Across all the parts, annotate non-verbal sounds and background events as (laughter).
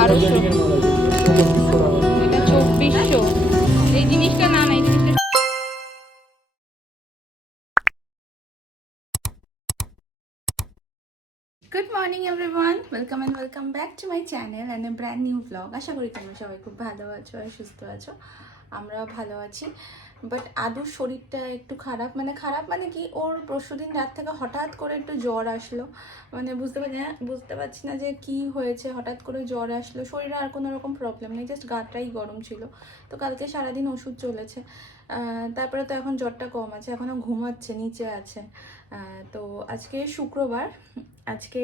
বারোশো। অর্গানিকের মাল আছে চব্বিশশো টাকা এটা চব্বিশশো। এই জিনিসটা না না এই জিনিসটা good morning everyone welcome and welcome back to my channel and a brand new vlog আশা করি তোমরা সবাই খুব ভালো আছো আর সুস্থ আছো। আমরাও ভালো আছি। বাট আদুর শরীরটা একটু খারাপ মানে খারাপ মানে কি? ওর পরশু দিন রাত থেকে হঠাৎ করে একটু জ্বর আসলো। মানে বুঝতে পারছি না, বুঝতে পারছি না যে কি হয়েছে, হঠাৎ করে জ্বর আসলো। শরীরে আর কোনো রকম প্রবলেম নেই জাস্ট গাটাই গরম ছিল। তো কালকে সারাদিন ওষুধ চলেছে। তারপরে তো এখন জ্বরটা কম আছে, এখনও ঘুমাচ্ছে, নিচে আছে। তো আজকে শুক্রবার, আজকে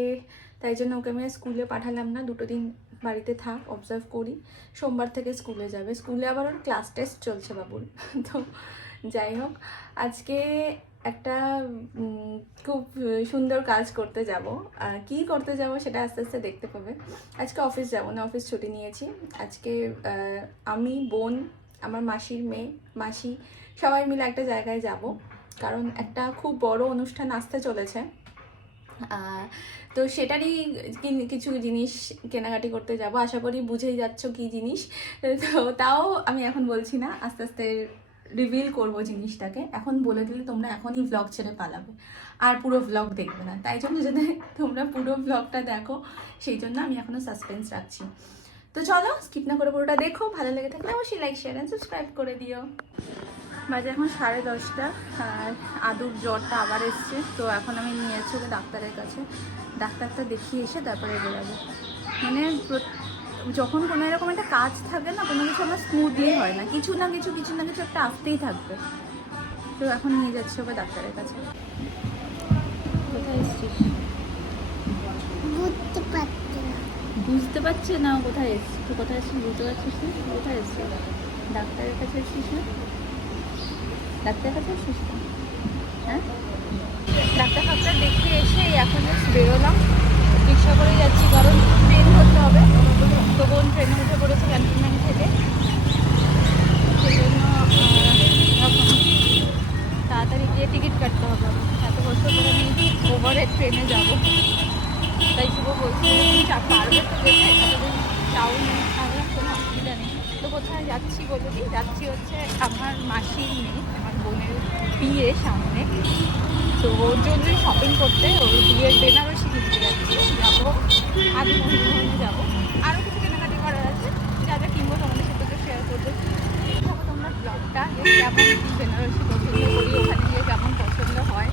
তাই জন্য ওকে আমি স্কুলে পাঠালাম না। দুটো দিন বাড়িতে থাক অবজার্ভ করি। সোমবার থেকে স্কুলে যাবে। স্কুলে আবার ওর ক্লাস টেস্ট চলছে বাবুর। (laughs) তো যাই হোক, আজকে একটা খুব সুন্দর কাজ করতে যাব। কি করতে যাব সেটা আস্তে আস্তে দেখতে পাবে। আজকে অফিস যাব না অফিস ছুটি নিয়েছি। আজকে আমি, বোন, আমার মাসির মেয়ে, মাসি, সবাই মিলে একটা জায়গায় যাব। কারণ একটা খুব বড় অনুষ্ঠান আসতে চলেছে। তো সেটারই কিছু জিনিস কেনাকাটি করতে যাব। আশা করি বুঝেই যাচ্ছ কি জিনিস। তো তাও আমি এখন বলছি না, আস্তে আস্তে রিভিল করব জিনিসটাকে। এখন বলে দিলে তোমরা এখনই ব্লগ ছেড়ে পালাবে। আর পুরো ব্লগ দেখবে না। তাই জন্য যদি তোমরা পুরো ব্লগটা দেখো, সেই জন্য আমি এখনও সাসপেন্স রাখছি। তো চলো স্কিপ না করে পুরোটা দেখো। ভালো লেগে থাকলে অবশ্যই লাইক শেয়ার অ্যান্ড সাবস্ক্রাইব করে দিও। বাজে এখন সাড়ে দশটা আর আদুর জ্বরটা আবার এসছে তো এখন আমি নিয়ে যাচ্ছি ওকে ডাক্তারের কাছে। ডাক্তারটা দেখিয়ে এসে তারপরে বেরোবো। মানে যখন কোনো এরকম একটা কাজ থাকে না কোনো কিছু আমার স্মুথলি হয় না কিছু না কিছু কিছু না কিছু একটা আসতেই থাকবে। তো এখন নিয়ে যাচ্ছি ওকে ডাক্তারের কাছে। কোথায় এসছিস? বুঝতে পারছি না। বুঝতে পারছে না কোথায় এসছিস তুই কোথায় এসছিস বুঝতে পারছিস না? কোথায় এসছিস? ডাক্তারের কাছে এসছিস না? ডাক্তারের কাছে এসছিস হ্যাঁ? ডাক্তার ফাক্তার দেখিয়ে এসে এখন বেরোলাম। রিক্সা করে যাচ্ছি, কারণ ট্রেন ধরতে হবে। তো বোন ট্রেনে উঠে পড়েছে ক্যান্টনমেন্ট থেকে। সেই জন্য তাড়াতাড়ি গিয়ে টিকিট কাটতে হবে এত বছর ধরে আমি ওভারের ট্রেনে যাব। তাই শুভ বলছি তুমি চা পারবে তো যেতে এতদিন কোনো অসুবিধা নেই তো কোথায় যাচ্ছি বলে যাচ্ছি হচ্ছে আমার মাসির মেয়ে, আমার বোনের বিয়ে সামনে। তো ওর জন্য শপিং করতে, ওর বিয়ের বেনারসি কিনতে যাচ্ছি। যাব আদি মহিমোহনে যাব। আরও কিছু কেনাকাটি করার আছে। যা যা কিনবো তোমাদের সাথে তো শেয়ার করব। দেখো তোমরা ব্লগটা কেমন বেনারসি পছন্দ করি, ওখানে গিয়ে কেমন পছন্দ হয়।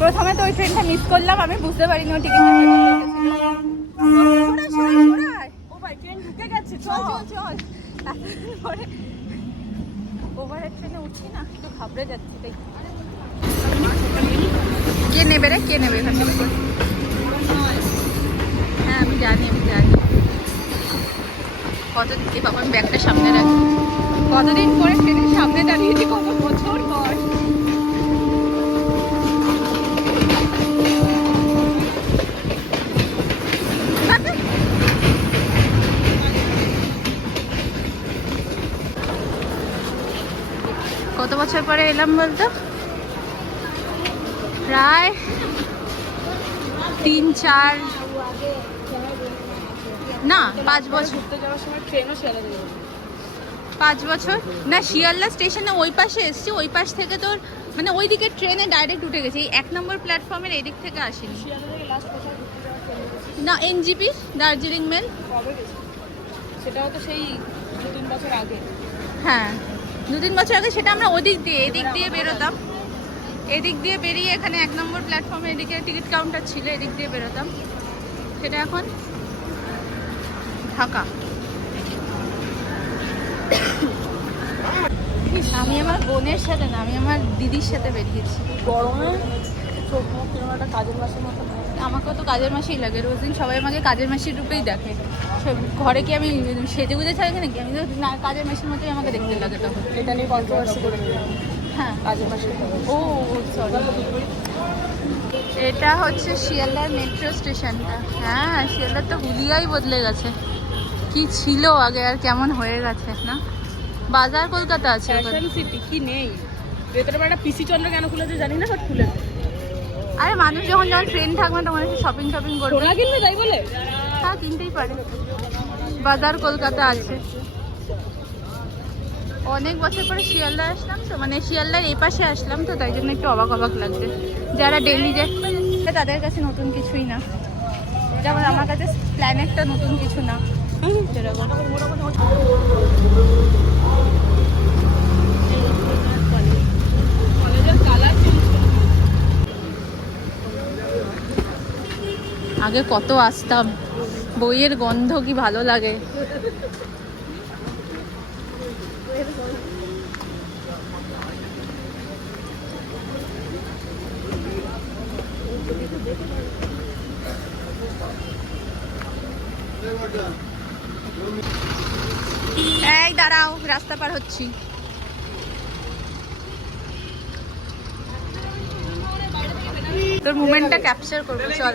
প্রথমে তো ওই ট্রেনটা মিস করলাম, আমি বুঝতে পারিনি ও টিকিট ট্রেনে উঠছি না কে নেবে রে? কে নেবে হ্যাঁ আমি জানি আমি জানি। কতদিন? আমি ব্যাগটা সামনে রাখি। কতদিন পরে ট্রেনের সামনে দাঁড়িয়েছি কত বছর পর কত বছর পরে এলাম বলতো? প্রায় তিন চার না পাঁচ বছর। ঘুরতে যাওয়ার সময় ট্রেনও সেরে দেবে পাঁচ বছর? না শিয়ালদা স্টেশনে ওই পাশে এসছি। ওই পাশ থেকে তোর মানে ওই দিকে ট্রেনে ডাইরেক্ট উঠে গেছি। এই এক নম্বর প্ল্যাটফর্মের এই দিক থেকে আসেনি। না এনজিপি দার্জিলিং মেল সেটাও তো সেই দু তিন বছর আগে। হ্যাঁ। দু তিন বছর আগে সেটা আমরা ওদিক দিয়ে এদিক দিয়ে বেরোতাম। এদিক দিয়ে বেরিয়ে এখানে এক নম্বর প্ল্যাটফর্মে এদিকে টিকিট কাউন্টার ছিল এদিক দিয়ে বেরোতাম। সেটা এখন ঢাকা। আমি আমার বোনের সাথে না আমি আমার দিদির সাথে বেরিয়েছি। গরমে চোখ মুখ একটা কাজের মাসের মতো। আমাকেও তো কাজের মাসেই লাগে রোজ দিন সবাই আমাকে কাজের মাসির রূপেই দেখে। ঘরে কি আমি সেজে গুজে থাকি নাকি? আমি তো না কাজের মেশিন মতোই আমাকে দেখতে লাগে তখন। এটা নিয়ে কন্ট্রোভার্সি করে হ্যাঁ। কাজের ও সরি এটা হচ্ছে শিয়ালদার মেট্রো স্টেশনটা হ্যাঁ শিয়ালদার তো হুলিয়াই বদলে গেছে। কি ছিল আগে আর কেমন হয়ে গেছে না? বাজার কলকাতা আছে সিটি কি নেই? ভেতরে একটা পিসি চন্দ্র কেন খুলেছে জানি না বাট খুলেছে। আরে মানুষ যখন যখন ট্রেন থাকবে তখন শপিং শপিং করবে। কিনবে তাই বলে? হ্যাঁ কিনতেই পারে। বাজার কলকাতা আছে। অনেক বছর পরে শিয়ালদায় আসলাম তো মানে শিয়ালদার এই পাশে আসলাম তো, তাই জন্য একটু অবাক অবাক লাগছে। যারা ডেলি যায় তাদের কাছে নতুন কিছুই না। যেমন আমার কাছে প্ল্যানেটটা নতুন কিছু না। আগে কত আসতাম? বইয়ের গন্ধ কি ভালো লাগে? এই দাঁড়াও, রাস্তা পার হচ্ছি। তোর মুভমেন্টটা ক্যাপচার করব, চল।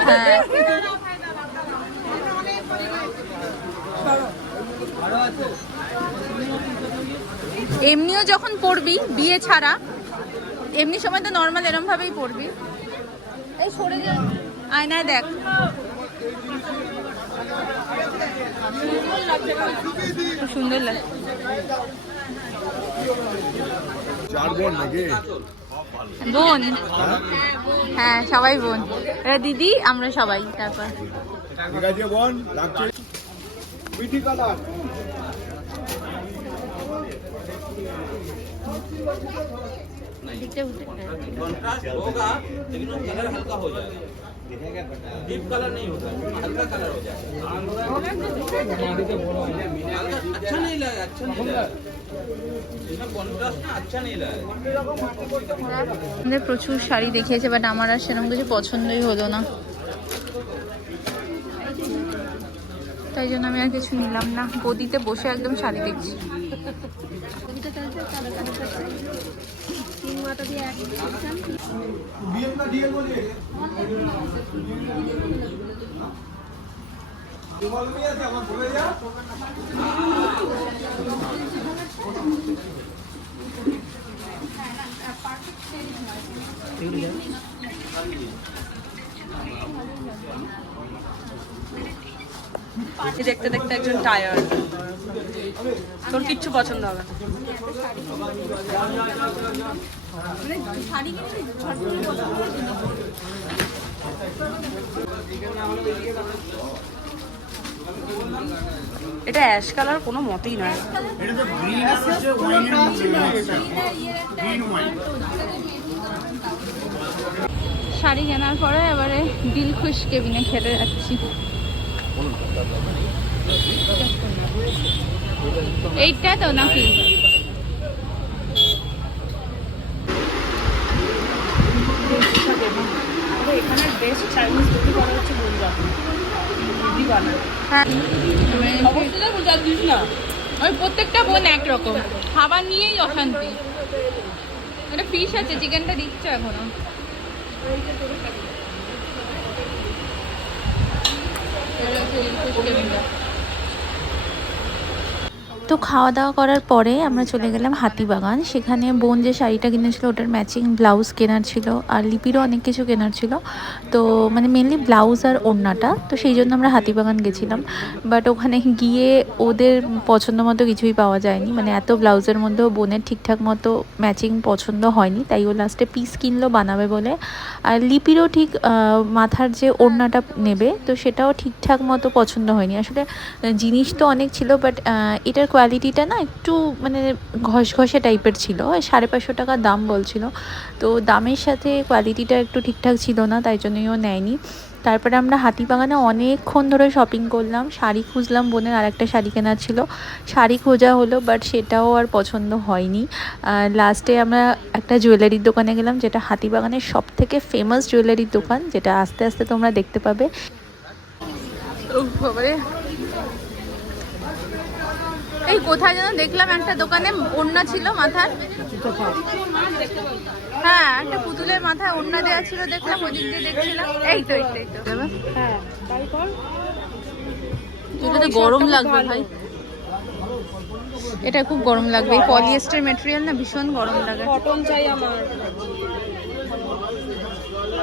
হ্যাঁ। এমনিও যখন পড়বি বিয়ে ছাড়া এমনি সময় তো নর্মাল এরম ভাবেই পড়বি। এই সরে যা। আয়নায় দেখ। সুন্দর লাগে চার বোন নাকি বোন হ্যাঁ সবাই বোন এরা দিদি আমরা সবাই তারপর ঠিক আছে বোন রাখছি মিঠি কালার होगा लेकिन वो कलर हल्का हो जाएगा डीप कलर नहीं होता हल्का कलर हो जाएगा हल्का अच्छा नहीं लगा अच्छा नहीं लगा প্রচুর শাড়ি দেখিয়েছে বাট আমার আর সেরকম কিছু পছন্দই হলো না। তাই জন্য আমি আর কিছু নিলাম না। গদিতে বসে একদম শাড়ি দেখছি। আমার দেখতে দেখতে একজন টায়ার্ড তোর কিচ্ছু পছন্দ হবে না। এটা অ্যাশ কালার কোনো মতেই নয়। শাড়ি কেনার পরে এবারে দিল খুশ কেবিনে খেতে যাচ্ছি। এইটা তো নাকি? এখানে বেস্ট চাইনিজ পার্লার হচ্ছে বানায়। হ্যাঁ। অবশ্যই গুলজার দিস না। ওই প্রত্যেকটা বোন একরকম। খাবার নিয়েই অশান্তি। এটা ফিশ আছে চিকেনটা দিচ্ছে এখনও। কেবিনটা। তো খাওয়া দাওয়া করার পরে আমরা চলে গেলাম হাতিবাগান। সেখানে বোন যে শাড়িটা কিনেছিল, ওটার ম্যাচিং ব্লাউজ কেনার ছিল আর লিপিরও অনেক কিছু কেনার ছিল। তো মানে মেনলি ব্লাউজ আর ওড়নাটা। তো সেই জন্য আমরা হাতিবাগান গেছিলাম। বাট ওখানে গিয়ে ওদের পছন্দ মতো কিছুই পাওয়া যায়নি। মানে এত ব্লাউজের মধ্যেও বোনের ঠিকঠাক মতো ম্যাচিং পছন্দ হয়নি। তাই ও লাস্টে পিস কিনলো বানাবে বলে। আর লিপিরও ঠিক মাথার যে ওড়নাটা নেবে, তো সেটাও ঠিকঠাক মতো পছন্দ হয়নি। আসলে জিনিস তো অনেক ছিল বাট এটার কোয়ালিটিটা না একটু মানে ঘষঘষে টাইপের ছিল। সাড়ে পাঁচশো টাকা দাম বলছিল। তো দামের সাথে কোয়ালিটিটা একটু ঠিকঠাক ছিল না, তাই জন্যই ও নেয়নি। তারপরে আমরা হাতিবাগানে অনেকক্ষণ ধরে শপিং করলাম। শাড়ি খুঁজলাম, বোনের আর একটা শাড়ি কেনার ছিল। শাড়ি খোঁজা হলো বাট সেটাও আর পছন্দ হয়নি। লাস্টে আমরা একটা জুয়েলারির দোকানে গেলাম, যেটা হাতিবাগানের সব থেকে ফেমাস জুয়েলারির দোকান, যেটা আস্তে আস্তে তোমরা দেখতে পাবে। এই কোথায় যেন দেখলাম একটা দোকানে ওড়না ছিল মাথার। হ্যাঁ একটা পুতুলের মাথায় ওড়না দেওয়া ছিল দেখলাম ওই দিক দিয়ে দেখছিলাম। এই তো এই তো, হ্যাঁ তো গরম লাগবে ভাই এটা খুব গরম লাগবে। পলিয়েস্টার মেটেরিয়াল না ভীষণ গরম লাগে। কটন চাই আমার।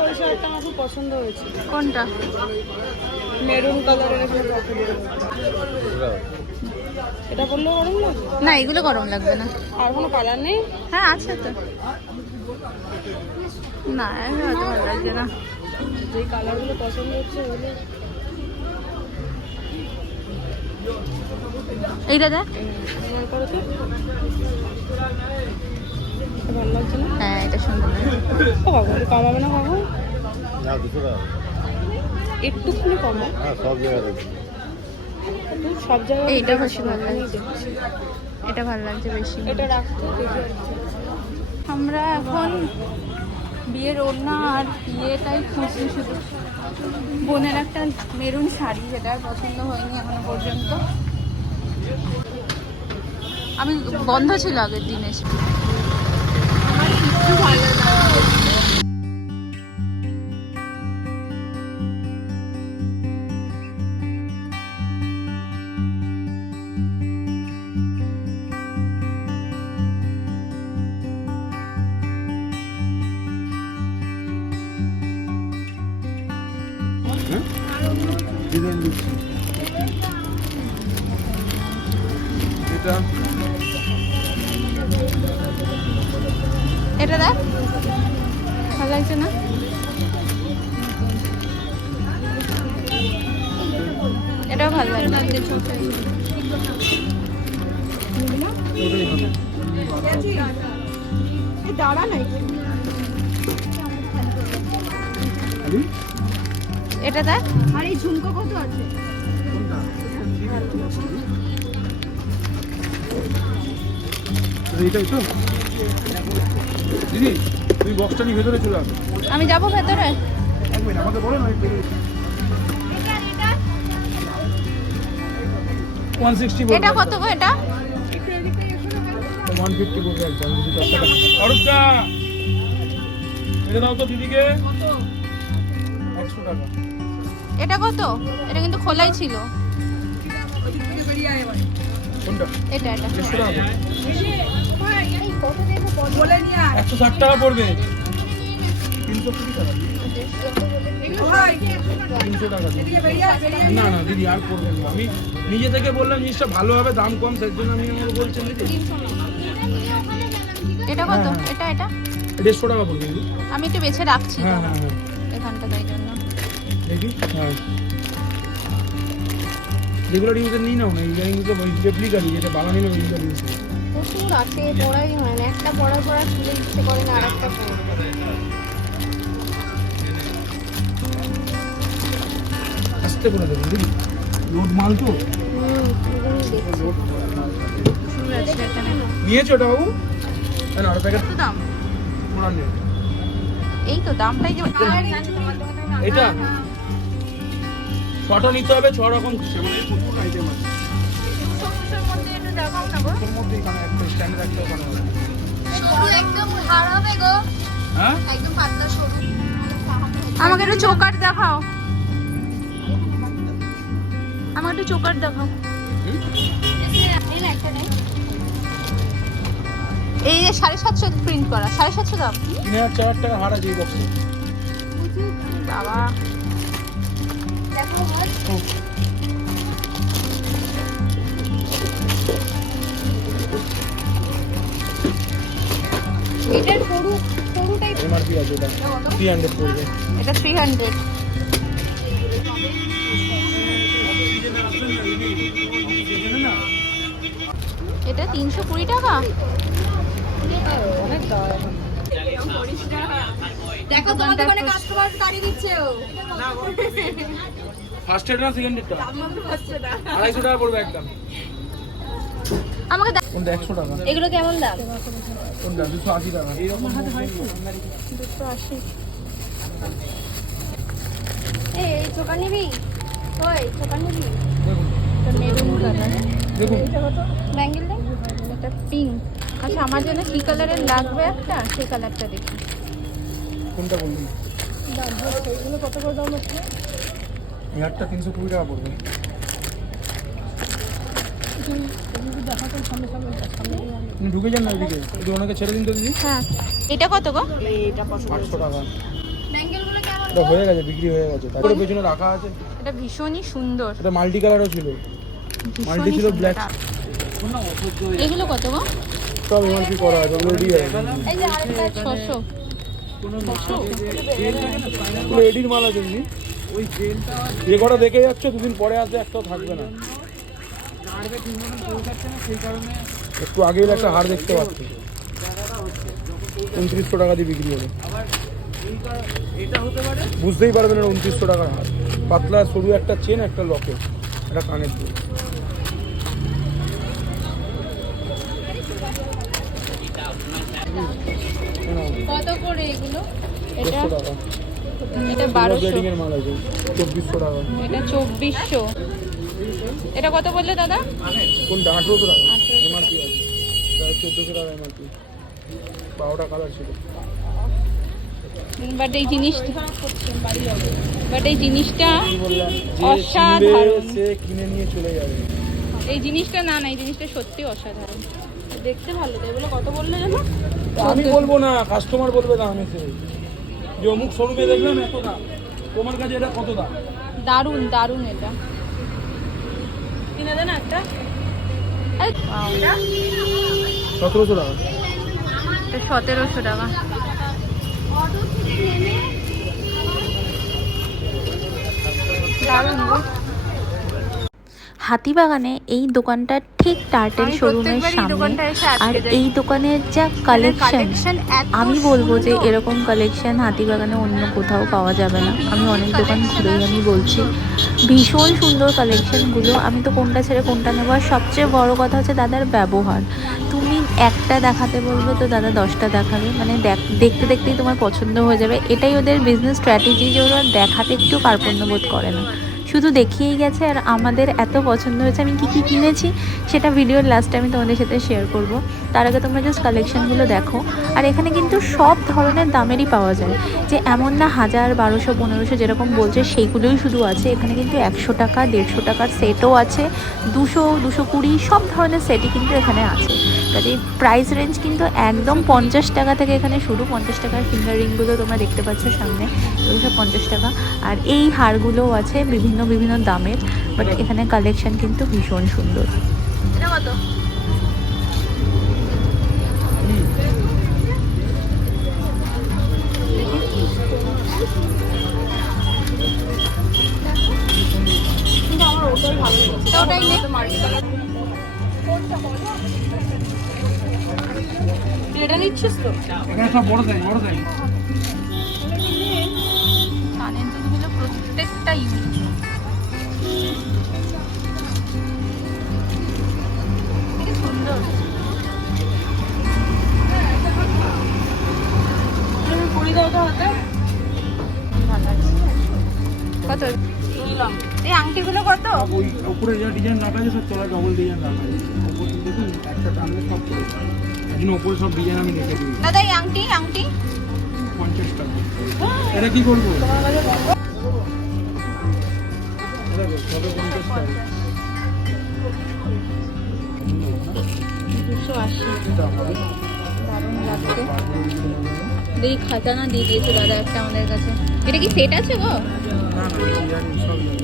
ওই শার্টটা আমার খুব পছন্দ হয়েছে। কোনটা? মেরুন কালারের এটা বললেও গরম লাগবে? না এগুলো গরম লাগবে না। আর কোনো কালার নেই? হ্যাঁ আছে তো। না অত ভালো লাগছে না। যেই কালারগুলো পছন্দ হচ্ছে ওগুলো। এইটা দেখ। এটা ভালো লাগছে না? হ্যাঁ এটা সুন্দর। ও বাবা একটু কমাবে না বাবা না দুশো টাকা। একটুখানি কমা হ্যাঁ সব জায়গায় সব জায়গায় এইটা দেখছিস বেশি ভালো আমি লাগছে। এটা ভালো লাগছে বেশি। এটা রাখতে। আমরা এখন বিয়ের ওড়না আর বিয়েটাই খুঁজছি শুধু। বোনের একটা মেরুন শাড়ি যেটা আর পছন্দ হয়নি এখনও পর্যন্ত। আমি বন্ধ ছিল আগের দিন। আমার কিচ্ছু ভালো লাগে। এটা দেখ। এইটাই তো। দিদি তুই বক্সটা নিয়ে ভেতরে চলে আসো আমি যাব ভেতরে? এক মিনিট আমাকে বলো না ওয়ান সিক্সটি এটা কত গো এটা? ওয়ান ফিফটি বলবে একদম দুশো দশ টাকা। অরূপদা এটা দাও তো দিদিকে। একশো টাকা। এটা কত? এটা কিন্তু খোলাই ছিল। এটা এটা। একশো ষাট টাকা পড়বে। তিনশো টাকা। না না দিদি আর করবেন আমি নিজে থেকে বললাম জিনিসটা ভালো হবে দাম কম সেই জন্য আমি বলছেন দিদি এটা কত? হ্যাঁ, এটা এটা? দেড়শো টাকা পড়বে আমি একটু বেছে রাখছি হ্যাঁ হ্যাঁ এখানটা তাই জন্য। দেখি রেগুলার ইউজের নিই না না ইয়ারিংগুলো ওই রেপ্লিকারই যেটা বানানি না রেগুলার ইউজ প্রচুর আছে পড়াই হয় না। একটা পড়ার আর খুলে ইচ্ছে করে না আর একটা পড়ব আসতে করে দেবেন দিদি। মাল তো? নিয়েছো ওটা বাবু? দাম? এই তো দামটাই যে এটা? ছটা নিতে হবে ছ রকম মানে আইটেম আছে। হ্যাঁ? আমাকে একটু চোকার দেখাও। আমাকে একটু চোকার দেখাও। এই যে সাড়ে সাতশো প্রিন্ট করা। সাড়ে সাতশো দাম তিন হাজার চার টাকা আছে এই বক্সে বাবা। এটার সরু সরু টাইপ এমআরপি আছে এটা। থ্রি হান্ড্রেড পড়বে। এটা থ্রি হান্ড্রেড এটা তিনশো কুড়ি টাকা? দেখো তোমার দোকানে কাস্টমার তাড়িয়ে দিচ্ছে ও। ফার্স্ট এড না সেকেন্ড এডটা আড়াইশো টাকা পড়বে একদম। আমাকে কোনটা একশো টাকা? এগুলো কেমন দাম? কোনটা দুশো আশি টাকা? এইরকম এই এই চোকা নিবি? ওই চোকা নিবি? মেরুন কালার দেখুন। ব্যাঙ্গেল দেখ। এটা পিঙ্ক আচ্ছা আমার জন্য কি কালারের লাগবে একটা? সেই কালারটা দেখি। কোনটা বলুন এগুলো কত করে দাম হচ্ছে তিনশো কুড়ি টাকা পড়বে। আপনি ঢুকে যান না ওইদিকে যদি ওনাকে ছেড়ে দিন তো দিদি। হ্যাঁ। এটা কত গো? টাকা। ব্যাঙ্গেলগুলো কেমন এটা হয়ে গেছে বিক্রি হয়ে গেছে। তারপরে পেছনে রাখা আছে। এটা ভীষণই সুন্দর। এটা মাল্টি কালারও ছিল মাল্টি ছিল ব্ল্যাক এগুলো কত গো? সব এমআরপি করা আছে? রেডি আছে ওগুলো এডির মাল আছে ওই যে কটা দেখে যাচ্ছে, দুদিন পরে আসবে, একটাও থাকবে না। একটু আগে এলে একটা হার দেখতে পাচ্ছি। উনত্রিশশো টাকা দিয়ে বিক্রি হলো। বুঝতেই পারবেন না, উনত্রিশশো টাকার হার। পাতলা সরু একটা চেন একটা লকে একটা কানের দুল কত করে এগুলো? এটা এটা বারোশো। চব্বিশশো টাকা। এটা চব্বিশশো। এটা কত বললে দাদা? কোনটা আঠেরোশো। টাকা এমআরপি আছে। চোদ্দোশো টাকা এমআরপি বারোটা কালার ছিল। বাট এই জিনিসটা বাট এই জিনিসটা অসাধারণ। কিনে নিয়ে চলে যাবে। এই জিনিসটা না না এই জিনিসটা সত্যি অসাধারণ। দেখতে ভালো তো এগুলো কত বললে জানো আমি বলব না কাস্টমার বলবে দাম এসে। যে অমুক শোরুমে দেখলাম এত দাম। তোমার কাছে এটা কত দাম? দারুণ দারুণ এটা। কিনে দেন একটা। সতেরোশো টাকা। সতেরোশো টাকা। দারুণ। হাতিবাগানে এই দোকানটা ঠিক টার্টেল শোরুমের সামনে। আর এই দোকানের যা কালেকশন আমি বলব যে এরকম কালেকশন হাতিবাগানে অন্য কোথাও পাওয়া যাবে না। আমি অনেক দোকান ঘুরেই আমি বলছি। ভীষণ সুন্দর কালেকশনগুলো আমি তো কোনটা ছেড়ে কোনটা নেব। আর সবচেয়ে বড় কথা হচ্ছে দাদার ব্যবহার। তুমি একটা দেখাতে বলবে তো দাদা দশটা দেখাবে। মানে দেখ দেখতে দেখতেই তোমার পছন্দ হয়ে যাবে। এটাই ওদের বিজনেস স্ট্র্যাটেজি যে ওরা দেখাতে একটু কার্পণ্য বোধ করে না। শুধু দেখিয়েই গেছে আর আমাদের এত পছন্দ হয়েছে। আমি কী কী কিনেছি সেটা ভিডিওর লাস্টে আমি তোমাদের সাথে শেয়ার করব। তার আগে তোমরা জাস্ট কালেকশনগুলো দেখো। আর এখানে কিন্তু সব ধরনের দামেরই পাওয়া যায়। যে এমন না হাজার, বারোশো, পনেরোশো যেরকম বলছে সেইগুলোই শুধু আছে। এখানে কিন্তু একশো টাকা, দেড়শো টাকার সেটও আছে। দুশো দুশো কুড়ি, সব ধরনের সেটই কিন্তু এখানে আছে। কাজে প্রাইস রেঞ্জ কিন্তু একদম পঞ্চাশ টাকা থেকে এখানে শুরু। পঞ্চাশ টাকার ফিঙ্গার রিংগুলো তোমরা দেখতে পাচ্ছ সামনে। এগুলো সব পঞ্চাশ টাকা। আর এই হারগুলোও আছে বিভিন্ন বিভিন্ন দামের। বাট এখানে কালেকশন কিন্তু ভীষণ সুন্দর। ওটাই নে। তুই এটা নিচ্ছিস তো? সব বড় সাইজ বড় সাইজ কানের দুলগুলো প্রত্যেকটা ইউনিক সুন্দর। পুরি দাও তো হাতে। কত? এই আংটিগুলো কত? ওই উপরে যা ডিজাইন রাখা আছে সব তলায় ডবল ডিজাইন রাখা আছে। উপর দেখুন একটা টানলে সব। এই জন্য উপরে সব ডিজাইন আমি রেখে দিই দাদা এই আংটি আংটি। পঞ্চাশ টাকা। এটা কি করব? দুশো আশি দিয়ে দিয়েছে দাদা একটা আমাদের কাছে। এটা কি সেট আছে গো? না না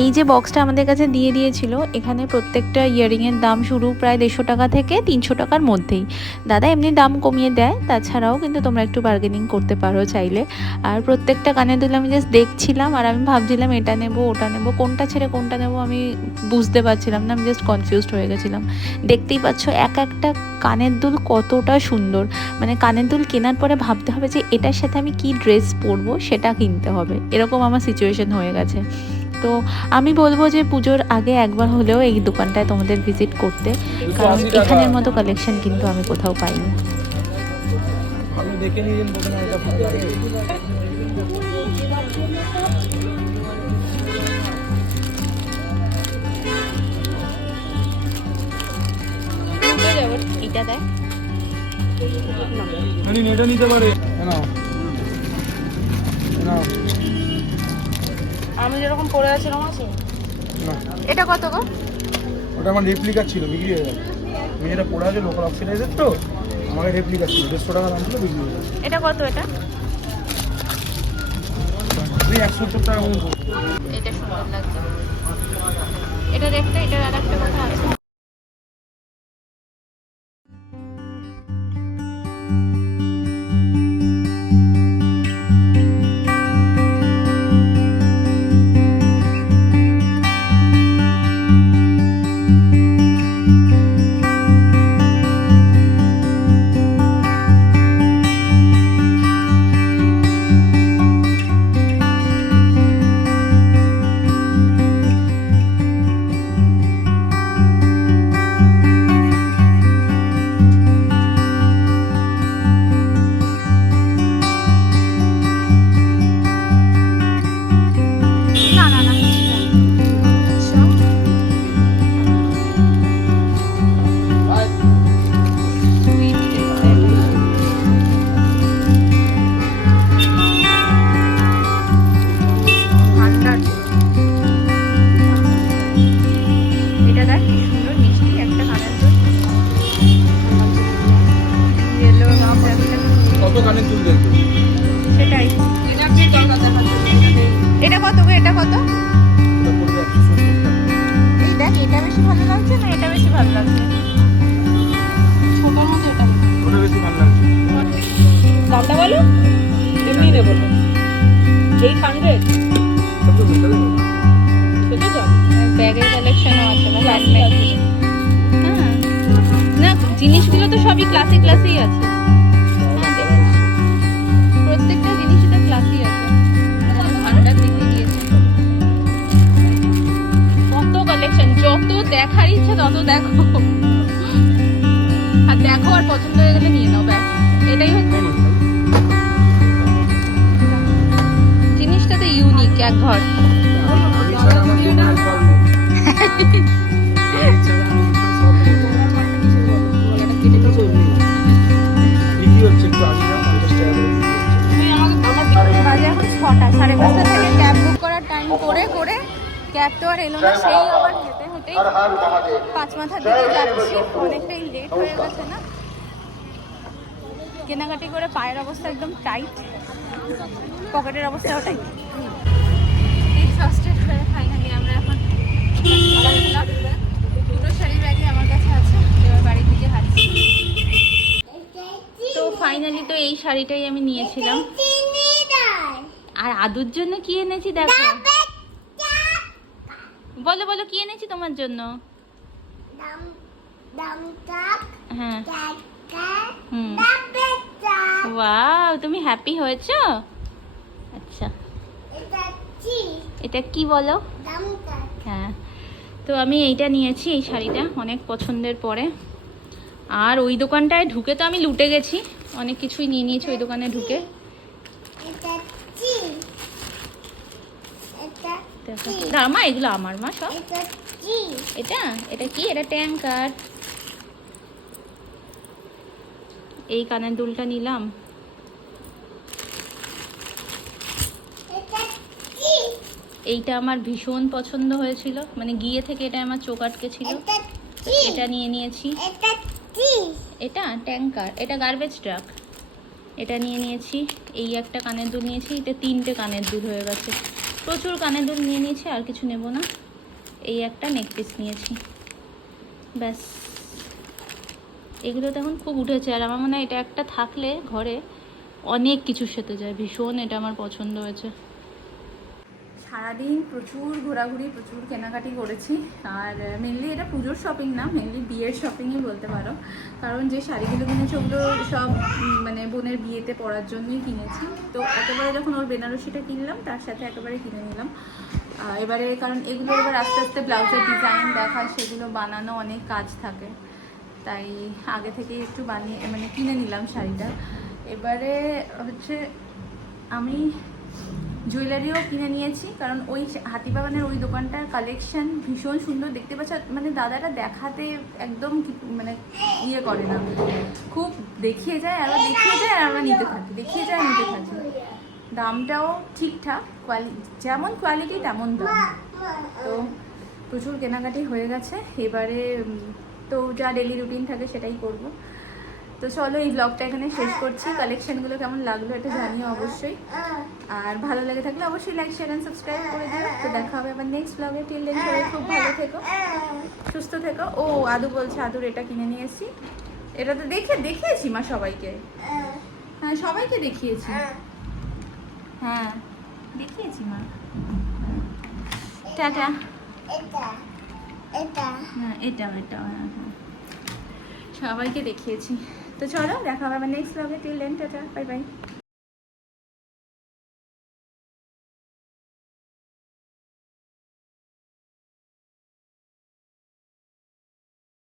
এই যে বক্সটা আমাদের কাছে দিয়ে দিয়েছিল, এখানে প্রত্যেকটা ইয়ারিংয়ের দাম শুরু প্রায় দেড়শো টাকা থেকে তিনশো টাকার মধ্যেই। দাদা এমনি দাম কমিয়ে দেয়, তাছাড়াও কিন্তু তোমরা একটু বার্গেনিং করতে পারো চাইলে। আর প্রত্যেকটা কানে দুল আমি জাস্ট দেখছিলাম, আর আমি ভাবছিলাম এটা নেব, ওটা নেব, কোনটা ছেড়ে কোনটা নেব, আমি বুঝতে পারছিলাম না, আমি জাস্ট কনফিউজড হয়ে গেছিলাম। দেখতেই পাচ্ছ এক একটা কানের দুল কতটা সুন্দর। মানে কানের দুল কেনার পরে ভাবতে হবে যে, এটার সাথে আমি কি ড্রেস পরবো, সেটা কিনতে হবে। এরকম আমার সিচুয়েশন হয়ে গেছে। তো আমি বলব যে পুজোর আগে একবার হলেও এই দোকানটায় তোমাদের ভিজিট করতে। কারণ এখানের মতো কালেকশন কিন্তু আমি কোথাও পাইনি। এটা দেখ। নিতে পারে। নাও। নাও। আমি যেরকম পরে আছি এরকম আছে না। এটা কত গো? ওটা আমার রেপ্লিকা ছিল বিক্রি হয়ে গেছে আমি যেটা পড়ে আছে লোকাল অক্সিডাইজার তো আমার রেপ্লিকা ছিল দেড়শো টাকা দাম ছিল বিক্রি হয়ে গেছে এটা কত এটা? ওই একশো সত্তর টাকা মতো। এটা সুন্দর লাগছে এটা দেখতে এটা আর একটা কথা আছে। ব্যাগের কালেকশনও আছে বা না জিনিসগুলো তো সবই ক্লাসি ক্লাসি আছে প্রত্যেকটা জিনিসই তো ক্লাসি আছে হ্যান্ডব্যাগ দেখিয়ে দিয়েছে কত কালেকশন যত দেখার ইচ্ছা তত দেখো। আর দেখো আর পছন্দ হয়ে গেলে নিয়ে নাও, ব্যাস। এটাই হচ্ছে বাজে এখন ছটা সাড়ে পাঁচটা থেকে ক্যাব বুক করার টাইম করে করে ক্যাব তো আর এলো না সেই আবার হেঁটে হেঁটেই পাঁচ মাথার দিকে যাচ্ছি। অনেকটাই লেট হয়ে গেছে না? কেনাকাটি করে পায়ের অবস্থা একদম টাইট পকেটের অবস্থাও টাইট দুটো শাড়ি ব্যাগে আমার কাছে আছে এবার বাড়ির দিকে হাঁটছি। তো ফাইনালি তো এই শাড়িটাই আমি নিয়েছিলাম। আর আদুর জন্য কি এনেছি দেখো। বলো বলো কি এনেছি তোমার জন্য? হ্যাঁ। ওয়াও তুমি হ্যাপি হয়েছো? আচ্ছা। এটা কি? বলো? হ্যাঁ। তো আমি এইটা নিয়েছি এই শাড়িটা অনেক পছন্দের পরে। আর ওই দোকানটায় ঢুকে তো আমি লুটে গেছি। অনেক কিছুই নিয়ে নিয়েছি ওই দোকানে ঢুকে। দাঁড়া মা এগুলো আমার মা সব। এটা এটা? কি? এটা ট্যাঙ্কার এই কানের দুলটা নিলাম। এইটা আমার ভীষণ পছন্দ হয়েছিল। মানে গিয়ে থেকে এটা আমার চোখ আটকে ছিল। এটা নিয়ে নিয়েছি। এটা ট্যাঙ্কার এটা গার্বেজ ট্রাক এটা নিয়ে নিয়েছি। এই একটা কানের দুল নিয়েছি। এটা তিনটে কানের দুল হয়ে গেছে। প্রচুর কানের দুল নিয়ে নিয়েছি আর কিছু নেব না। এই একটা নেকপিস নিয়েছি। ব্যাস। এগুলো তো এখন খুব উঠেছে। আর আমার মনে হয় এটা একটা থাকলে ঘরে অনেক কিছুর সাথে যায়। ভীষণ এটা আমার পছন্দ হয়েছে। সারাদিন প্রচুর ঘোরাঘুরি, প্রচুর কেনাকাটি করেছি। আর মেনলি এটা পুজোর শপিং না মেনলি বিয়ের শপিংই বলতে পারো। কারণ যে শাড়িগুলো কিনেছি ওগুলো সব মানে বোনের বিয়েতে পরার জন্যই কিনেছি। তো একেবারে যখন ওর বেনারসিটা কিনলাম, তার সাথে একেবারে কিনে নিলাম। এবারে কারণ এগুলো এবার আস্তে আস্তে ব্লাউজের ডিজাইন দেখা সেগুলো বানানো অনেক কাজ থাকে। তাই আগে থেকে একটু বানিয়ে মানে কিনে নিলাম শাড়িটা। এবারে হচ্ছে আমি জুয়েলারিও কিনে নিয়েছি, কারণ ওই হাতিবাগানের ওই দোকানটার কালেকশন ভীষণ সুন্দর দেখতে পাচ্ছ। মানে দাদাটা দেখাতে একদম মানে ইয়ে করে না। খুব দেখিয়ে যায় আর দেখিয়ে যায় আর আমরা নিতে থাকি, দেখিয়ে যায় নিতে থাকি। দামটাও ঠিকঠাক কোয়ালি যেমন কোয়ালিটি তেমন দাম। তো প্রচুর কেনাকাটি হয়ে গেছে, এবারে তো যা ডেলি রুটিন থাকে সেটাই করব। তো চলো এই ব্লগটা এখানে শেষ করছি। কালেকশনগুলো কেমন লাগল এটা জানিও অবশ্যই। আর ভালো লেগে থাকলে অবশ্যই লাইক শেয়ার অ্যান্ড সাবস্ক্রাইব করে দিও। তো দেখা হবে আবার নেক্সট ব্লগে টিল দেন সবাই খুব ভালো থেকো সুস্থ থেকো। ও আদু বলছে আদুর এটা কিনে নিয়েছি এটা তো দেখে দেখিয়েছি মা সবাইকে। হ্যাঁ সবাইকে দেখিয়েছি। হ্যাঁ দেখিয়েছি মা। টাটা। হ্যাঁ এটা এটাও হ্যাঁ হ্যাঁ। সবাইকে দেখিয়েছি। তো চলো দেখা হবে নেক্সট ব্লগে till then tata bye bye